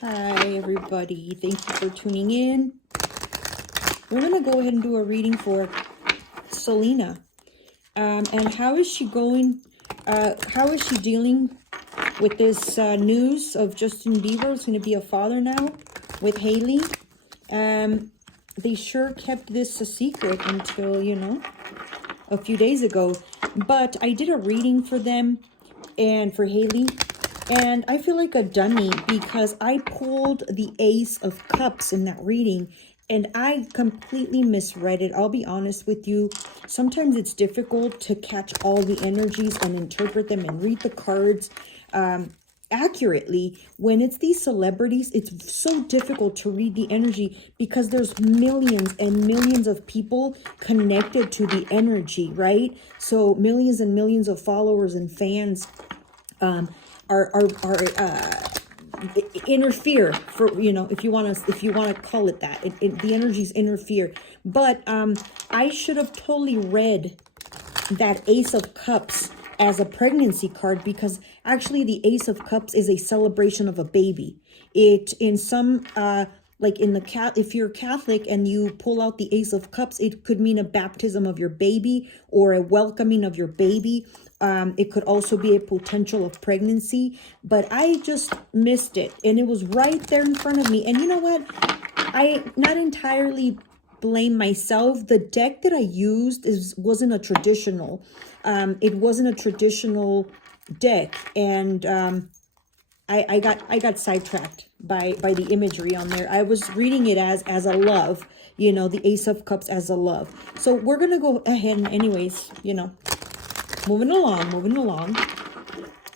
Hi, everybody. Thank you for tuning in. We're going to go ahead and do a reading for Selena. And how is she going? How is she dealing with this news of Justin Bieber is going to be a father now with Hailey? They sure kept this a secret until, a few days ago. But I did a reading for them and for Hailey. And I feel like a dummy because I pulled the Ace of Cups in that reading and I completely misread it. I'll be honest with you. Sometimes it's difficult to catch all the energies and interpret them and read the cards accurately. When it's these celebrities, it's so difficult to read the energy because there's millions and millions of people connected to the energy, right? So millions and millions of followers and fans are interfere, for if you want to call it that. The energies interfere, but I should have totally read that Ace of Cups as a pregnancy card, because actually the Ace of Cups is a celebration of a baby. It in some like in the if you're Catholic and you pull out the Ace of Cups, it could mean a baptism of your baby or a welcoming of your baby. It could also be a potential of pregnancy, but I just missed it and it was right there in front of me. And you know what? I not entirely blame myself. The deck that I used wasn't a traditional. It wasn't a traditional deck, and I got sidetracked by the imagery on there. I was reading it as a love, the Ace of Cups as a love. So we're gonna go ahead and anyways, moving along.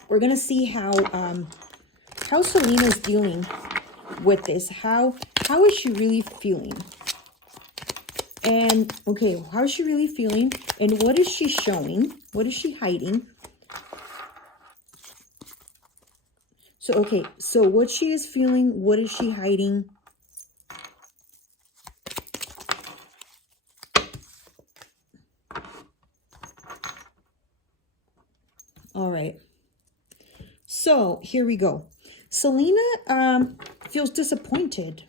We're gonna see how Selena's dealing with this. How is she really feeling? And okay, how is she really feeling? And what is she showing? What is she hiding? So, okay, so what she is feeling, what is she hiding? All right. So here we go. Selena feels disappointed.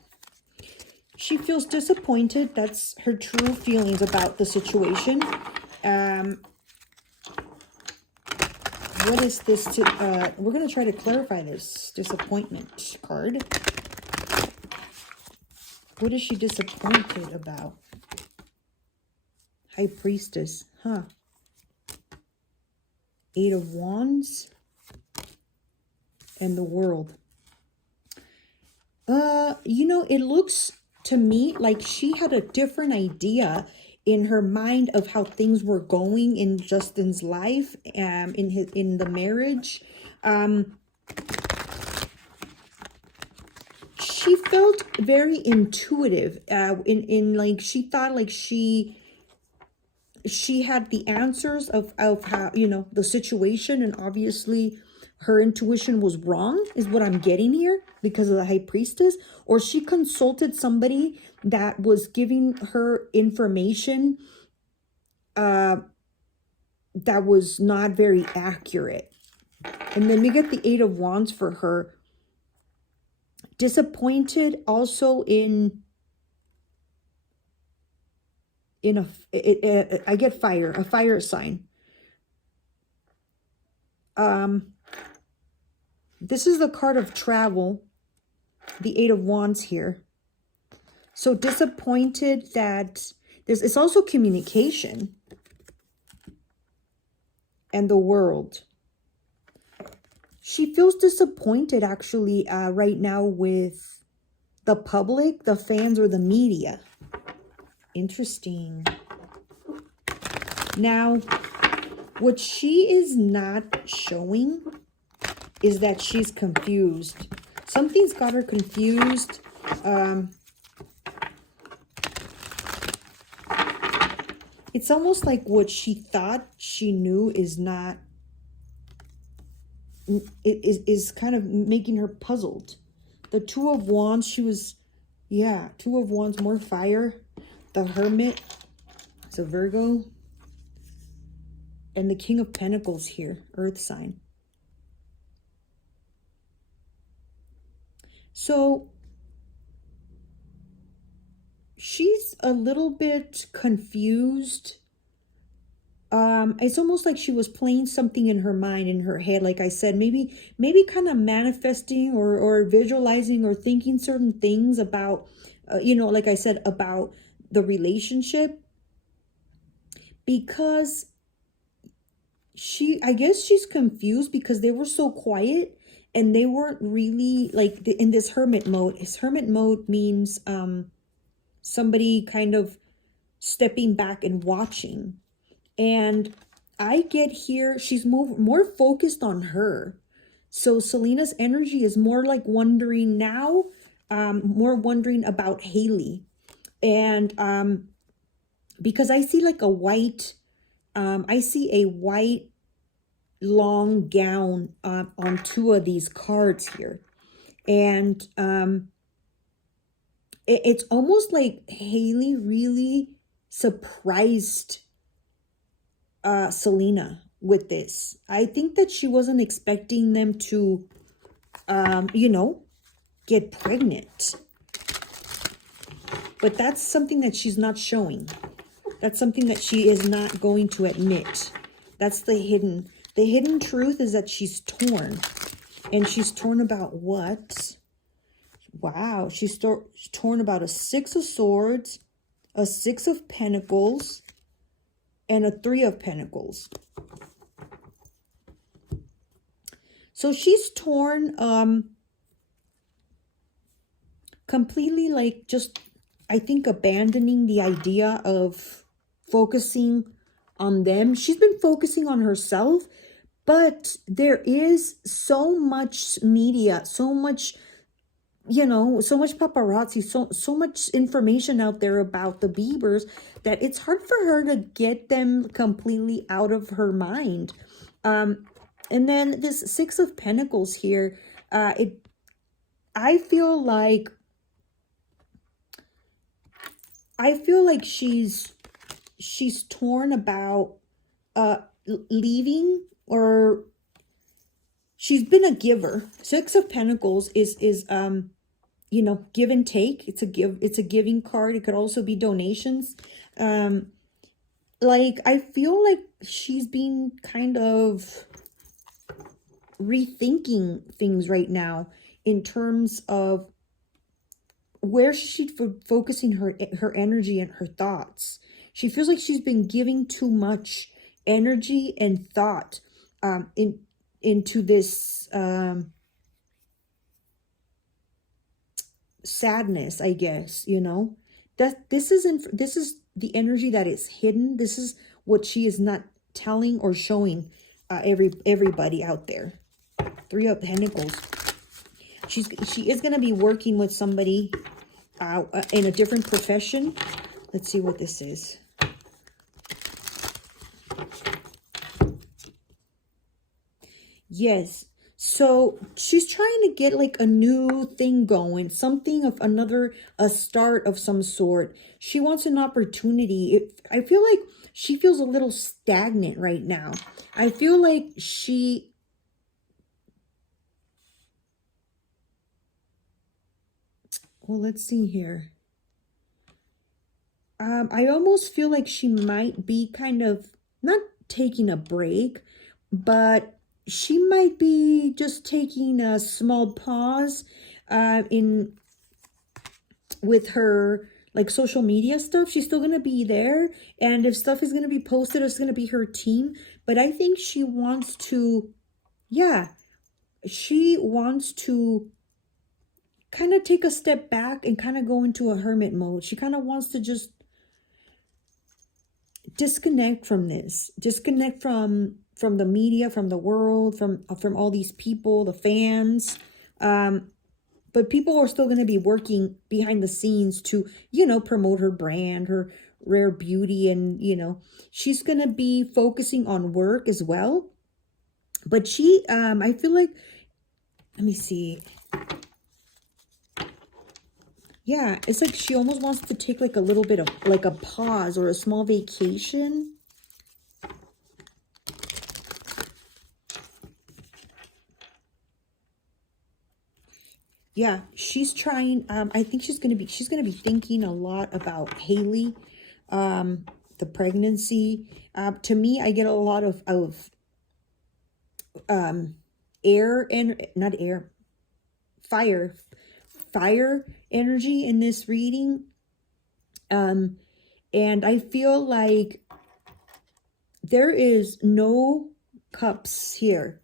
She feels disappointed. That's her true feelings about the situation. What is this? We're going to try to clarify this disappointment card. What is she disappointed about? High Priestess, huh? Eight of Wands and the World. It looks to me like she had a different idea in her mind of how things were going in Justin's life, in the marriage. She felt very intuitive, in like she thought like she had the answers of how, the situation, and obviously her intuition was wrong, is what I'm getting here, because of the High Priestess. Or she consulted somebody that was giving her information that was not very accurate. And then we get the Eight of Wands for her. Disappointed also I get a fire sign. This is the card of travel, the Eight of Wands here. So disappointed that it's also communication and the World. She feels disappointed actually right now with the public, the fans, or the media. Interesting. Now, what she is not showing is that she's confused. Something's got her confused. It's almost like what she thought she knew is not, is kind of making her puzzled. The Two of Wands, she was, Two of Wands, more fire. The Hermit, it's a Virgo. And the King of Pentacles here, Earth sign. So she's a little bit confused. It's almost like she was playing something in her mind, in her head. Like I said, maybe kind of manifesting or visualizing or thinking certain things about, like I said, about the relationship, because I guess she's confused because they were so quiet and they weren't really like in this hermit mode. His hermit mode means somebody kind of stepping back and watching. And I get here, she's more focused on her. So Selena's energy is more like wondering now, more wondering about Haley. And because I see like a white, I see a white long gown on two of these cards here. And it's almost like Haley really surprised Selena with this. I think that she wasn't expecting them to, get pregnant. But that's something that she's not showing. That's something that she is not going to admit. That's the hidden truth is that she's torn. And she's torn about what? Wow, she's torn about a Six of Swords, a Six of Pentacles, and a Three of Pentacles. So she's torn completely, like just, I think, abandoning the idea of focusing on them. She's been focusing on herself, but there is so much media, so much, so much paparazzi, so much information out there about the Beibers that it's hard for her to get them completely out of her mind. And then this Six of Pentacles here, I feel like she's torn about leaving, or she's been a giver. Six of Pentacles is give and take. It's a giving card. It could also be donations. Like I feel like she's been kind of rethinking things right now in terms of where she's focusing her energy and her thoughts. She feels like she's been giving too much energy and thought into this sadness, I guess, that this is the energy that is hidden. This is what she is not telling or showing everybody out there. Three of Pentacles. She is going to be working with somebody in a different profession. Let's see what this is. Yes. So she's trying to get like a new thing going, something of a start of some sort. She wants an opportunity. I feel like she feels a little stagnant right now. I feel like well, let's see here. I almost feel like she might be kind of not taking a break, but she might be just taking a small pause with her like social media stuff. She's still gonna be there, and if stuff is gonna be posted, it's gonna be her team. But I think she wants to, she wants to kind of take a step back and kind of go into a hermit mode. She kind of wants to just disconnect from this, disconnect from the media, from the world, from all these people, the fans. But people are still going to be working behind the scenes to, promote her brand, her rare beauty. And, she's going to be focusing on work as well. But she, I feel like, let me see. Yeah, it's like she almost wants to take like a little bit of like a pause or a small vacation. Yeah, she's trying. I think she's gonna be thinking a lot about Haley, the pregnancy. To me, I get a lot of air and not air, fire, fire energy in this reading. And I feel like there is no cups here.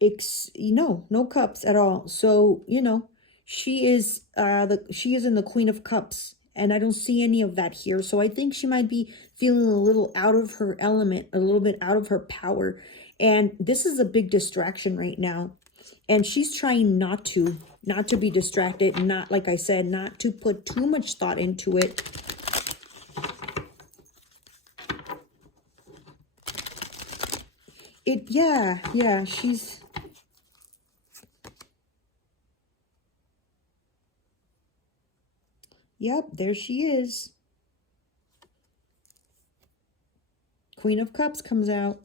No cups at all. So, she is she is in the Queen of Cups, and I don't see any of that here. So I think she might be feeling a little out of her element, a little bit out of her power. And this is a big distraction right now. And she's trying not to be distracted, not, like I said, not to put too much thought into it. Yeah, she's... Yep, there she is. Queen of Cups comes out.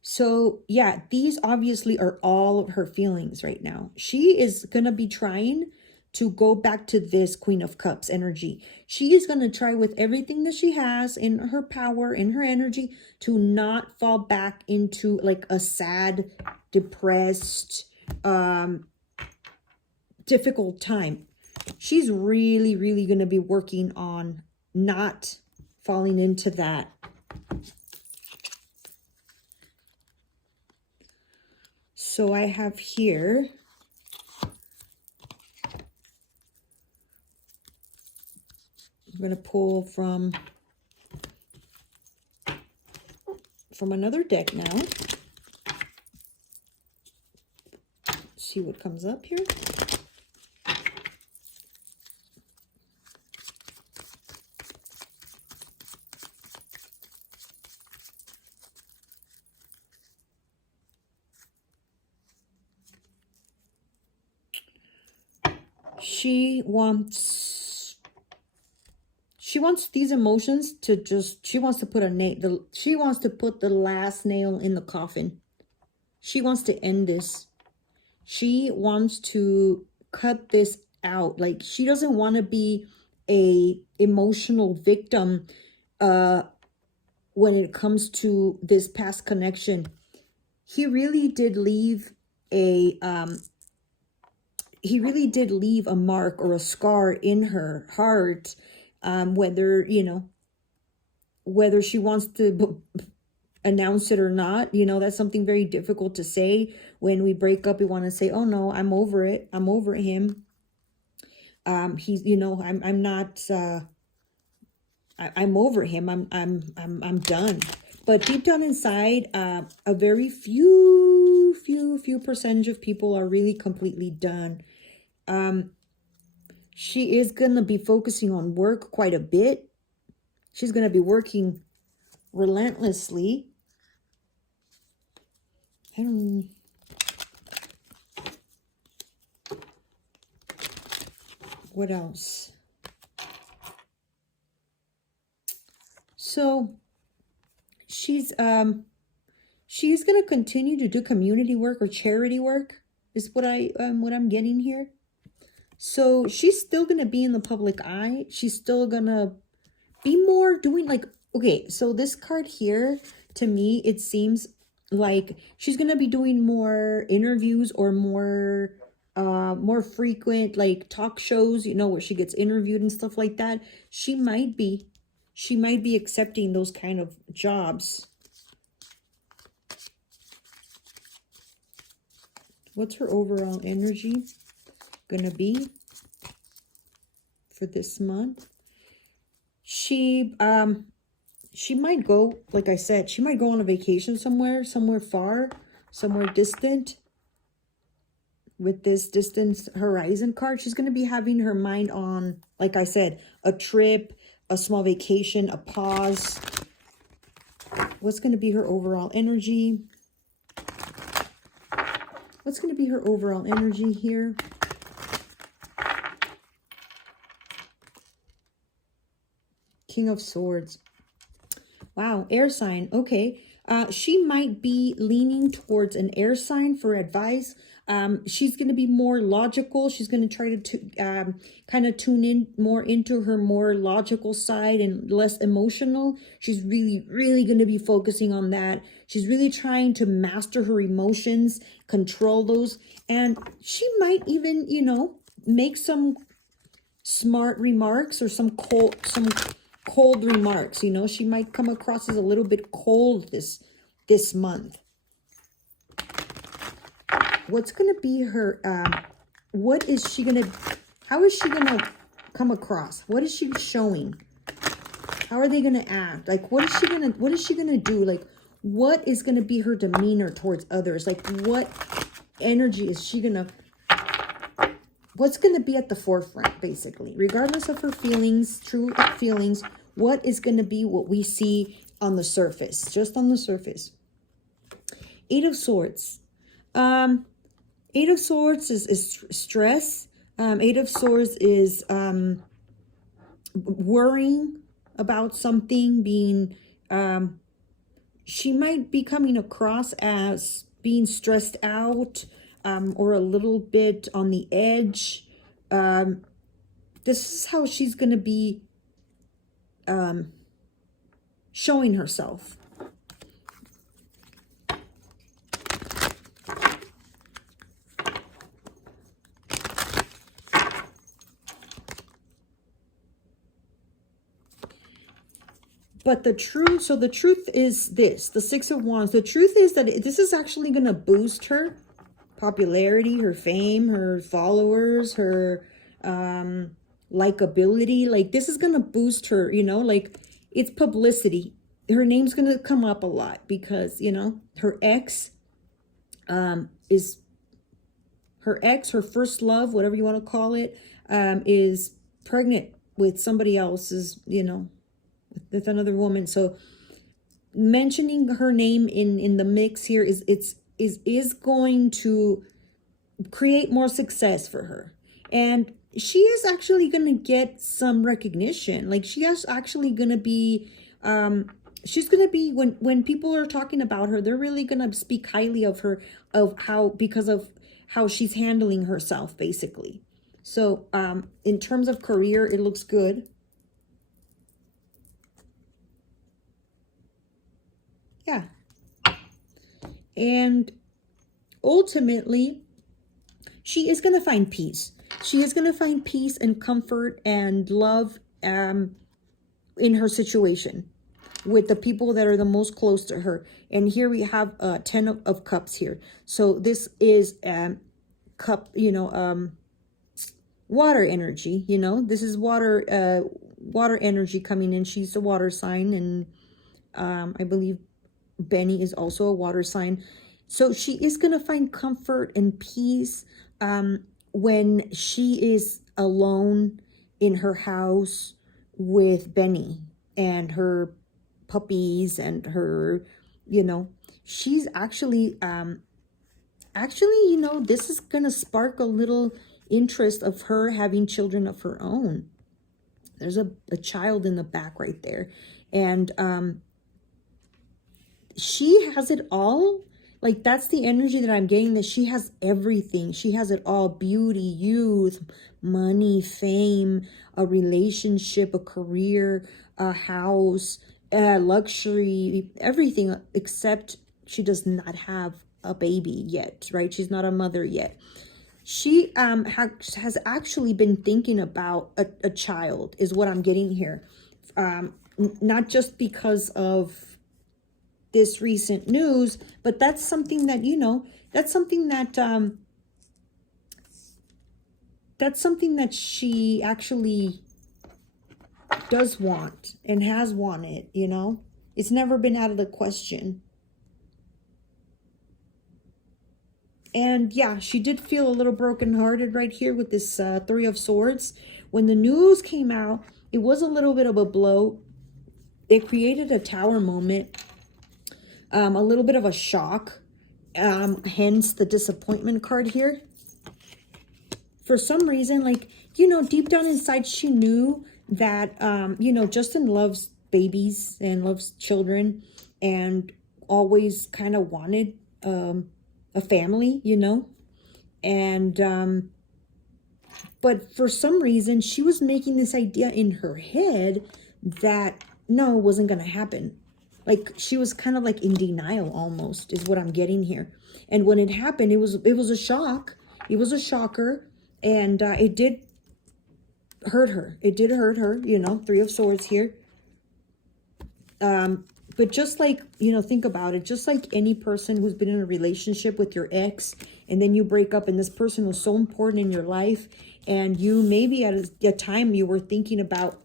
So, yeah, these obviously are all of her feelings right now. She is going to be trying to go back to this Queen of Cups energy. She is going to try with everything that she has in her power, in her energy, to not fall back into like a sad, depressed, difficult time. She's really, really going to be working on not falling into that. So I have here, I'm going to pull from another deck now. See what comes up here. She wants these emotions to just, she wants to put she wants to put the last nail in the coffin. She wants to end this. She wants to cut this out. Like, she doesn't want to be a emotional victim when it comes to this past connection. He really did leave a mark or a scar in her heart, whether she wants to announce it or not. That's something very difficult to say. When we break up, we want to say, oh no, I'm over it, I'm over him. He's, I'm not, I'm over him, I'm done. But deep down inside, a very few percentage of people are really completely done. She is going to be focusing on work quite a bit. She's going to be working relentlessly. What else? So she's going to continue to do community work or charity work, is what I'm getting here. So she's still going to be in the public eye. She's still going to be more doing like, okay, so this card here, to me, it seems like she's going to be doing more interviews or more frequent like talk shows, where she gets interviewed and stuff like that. She might be accepting those kind of jobs. What's her overall energy gonna be for this month? She might go, like I said, she might go on a vacation somewhere far, somewhere distant. With this distance horizon card, she's going to be having her mind on, like I said, a trip, a small vacation, a pause. What's going to be her overall energy? What's going to be her overall energy here? King of Swords. Wow, air sign. Okay. She might be leaning towards an air sign for advice. She's going to be more logical. She's going to try to kind of tune in more into her more logical side and less emotional. She's really, really going to be focusing on that. She's really trying to master her emotions, control those. And she might even, make some smart remarks or some cold remarks. She might come across as a little bit cold this month. What's going to be her, what is she going to, how is she going to come across? What is she showing? How are they going to act? Like, what is she going to do? Like, what is going to be her demeanor towards others? Like, what energy is she going to, what's going to be at the forefront, basically? Regardless of her feelings, true feelings, what is going to be what we see on the surface? Just on the surface. Eight of Swords. Eight of Swords is stress. Eight of Swords is worrying about something, being, she might be coming across as being stressed out, or a little bit on the edge. This is how she's going to be showing herself. But the truth is this, the Six of Wands. The truth is that this is actually going to boost her popularity, her fame, her followers, her likability. Like, this is going to boost her, like, it's publicity. Her name's going to come up a lot because, her ex is her first love, whatever you want to call it, is pregnant with somebody else's, with another woman. So mentioning her name in the mix here is going to create more success for her. And she is actually going to get some recognition. Like, she is actually going to be, she's going to be, when people are talking about her, they're really going to speak highly of her, because of how she's handling herself, basically. So, in terms of career, it looks good. Yeah. And ultimately, she is going to find peace. She is going to find peace and comfort and love in her situation with the people that are the most close to her. And here we have 10 of Cups here. So this is cup, water energy, this is water energy coming in. She's a water sign, and I believe Benny is also a water sign. So she is going to find comfort and peace when she is alone in her house with Benny and her puppies and her, she's actually, this is going to spark a little interest of her having children of her own. There's a child in the back right there. And she has it all. Like, that's the energy that I'm getting, that she has everything. She has it all: beauty, youth, money, fame, a relationship, a career, a house, luxury, everything, except she does not have a baby yet, right? She's not a mother yet. She has actually been thinking about a child, is what I'm getting here. Not just because of this recent news, but that's something that, that's something that she actually does want and has wanted, It's never been out of the question. And yeah, she did feel a little brokenhearted right here with this Three of Swords. When the news came out, it was a little bit of a blow. It created a tower moment. A little bit of a shock, hence the disappointment card here. For some reason, like, deep down inside, she knew that, Justin loves babies and loves children and always kind of wanted a family, And but for some reason she was making this idea in her head that no, it wasn't going to happen. Like she was kind of like in denial almost, is what I'm getting here. And when it happened, it was a shock. It was a shocker, and it did hurt her. It did hurt her, you know, Three of Swords here. But just like, you know, think about it. Just like any person who's been in a relationship with your ex, and then you break up, and this person was so important in your life, and you maybe at a time you were thinking about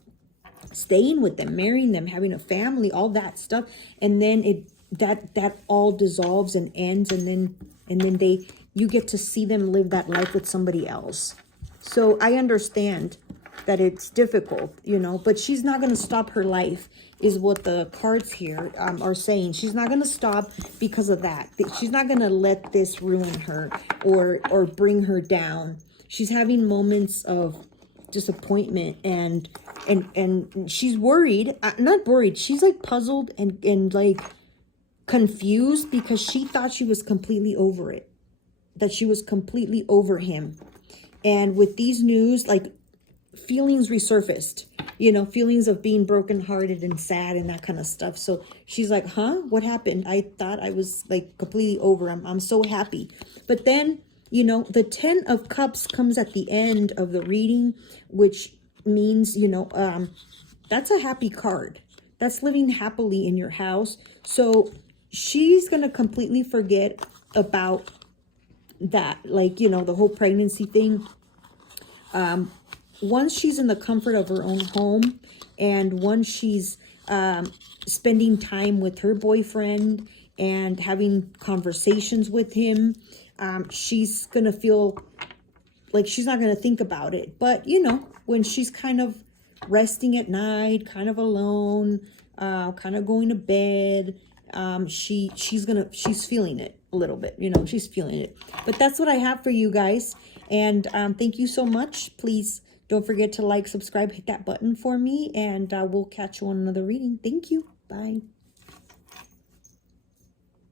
staying with them, marrying them, having a family, all that stuff, and then that all dissolves and ends, and then you get to see them live that life with somebody else. So I understand that it's difficult, you know, but she's not going to stop her life, is what the cards here are saying. She's not going to stop because of that. She's not going to let this ruin her or bring her down. She's having moments of disappointment, and she's worried, not worried, she's like puzzled and like confused, because she thought she was completely over it, that she was completely over him. And with these news, like feelings resurfaced, you know, feelings of being brokenhearted and sad and that kind of stuff. So she's like, huh, what happened? I thought I was like completely over. I'm so happy. But then, you know, the 10 of Cups comes at the end of the reading, which means, you know, that's a happy card. That's living happily in your house. So she's going to completely forget about that, like, you know, the whole pregnancy thing. Once she's in the comfort of her own home, and once she's spending time with her boyfriend and having conversations with him, she's going to feel like she's not going to think about it. But, you know, when she's kind of resting at night, kind of alone, kind of going to bed, she's feeling it a little bit, you know, she's feeling it. But that's what I have for you guys. And thank you so much. Please don't forget to like, subscribe, hit that button for me, and we'll catch you on another reading. Thank you. Bye.